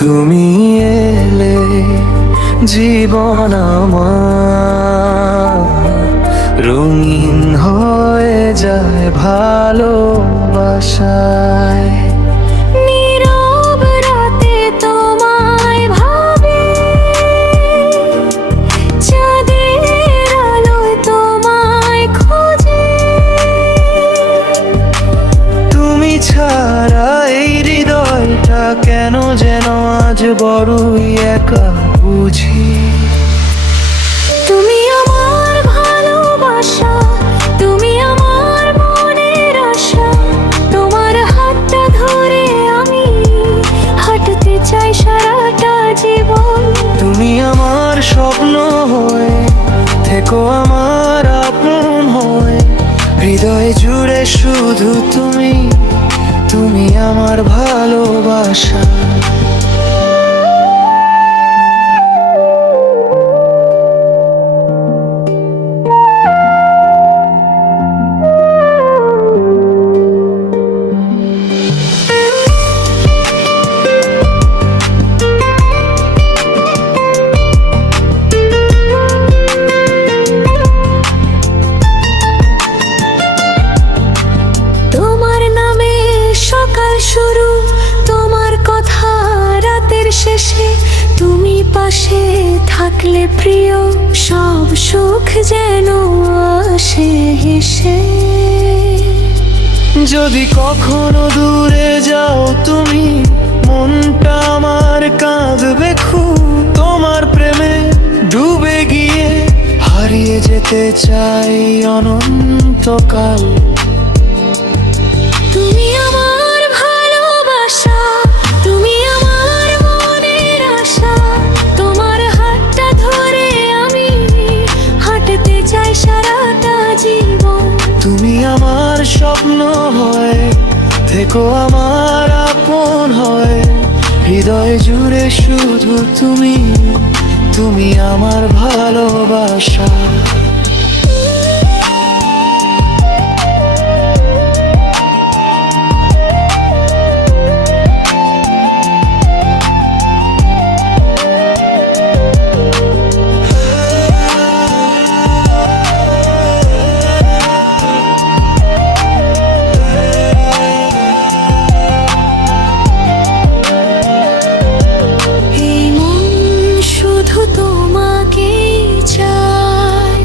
তুমি এলে জীবন আমার রঙিন হয়ে যায় ভালোবাসায়। নীরব রাতে তোমায় ভাবি, চাঁদের আলোয় তোমায় খুঁজি। তুমি ছাড়া এই হৃদয়টা কেন যেন আজ বড়ই একা বুঝি। তুমি আমার ভালোবাসা, তুমি আমার মনের আশা। তোমার হাতটা ধরে আমি হাঁটতে চাই সারাটা জীবন। তুমি আমার স্বপ্ন হয়ে থেকো আমার আপন হয়ে। হৃদয় জুড়ে শুধু তুমি, তুমি আমার ভালোবাসা। তোমার নামে সকাল শুরু, তোমার কথা রাতের শেষে। তুমি পাশে থাকলে প্রিয় সব সুখ যেন আসে হেসে। যদি কখনো দূরে যাও তুমি, মনটা আমার কাঁদবে খুব। তোমার প্রেমে ডুবে গিয়ে হারিয়ে যেতে চাই অনন্তকাল। তুমি আমার ভালোবাসা, তুমি আমার মনের আশা। তোমার হাতটা ধরে আমি হাঁটতে চাই সারাটা জীবন। তুমি আমার স্বপ্ন হয়ে থেকো আমার আপন হয়ে। হৃদয় জুড়ে শুধু তুমি, তুমি আমার ভালোবাসা। এই মন শুধু তোমাকেই চায়,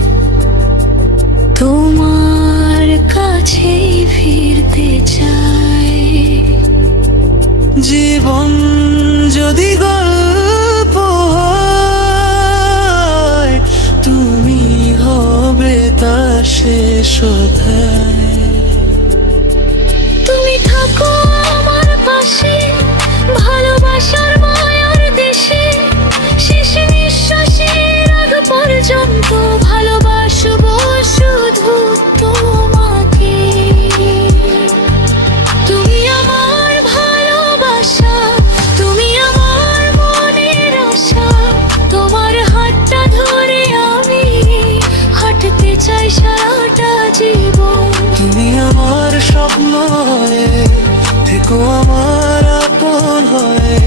তোমার কাছেই ফিরতে চাই। জীবন যদি গল্প হয়, তুমি হবে তার শেষ অধ্যায়। তুমি থাকো আমার পাশে ভালোবাসার মায়ার দেশে। শেষ নিঃশ্বাসের আগ পর্যন্ত ভালোবাসবো শুধু তোমাকে। তুমি আমার ভালোবাসা, তুমি আমার মনের আশা। তোমার হাতটা ধরে আমি হাঁটতে চাই সারাটা জীবন। তুমি আমার স্বপ্ন হয়ে থেকো আমার আপন হয়ে।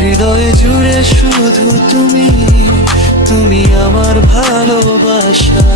হৃদয় জুড়ে শুধু তুমি, তুমি আমার ভালোবাসা।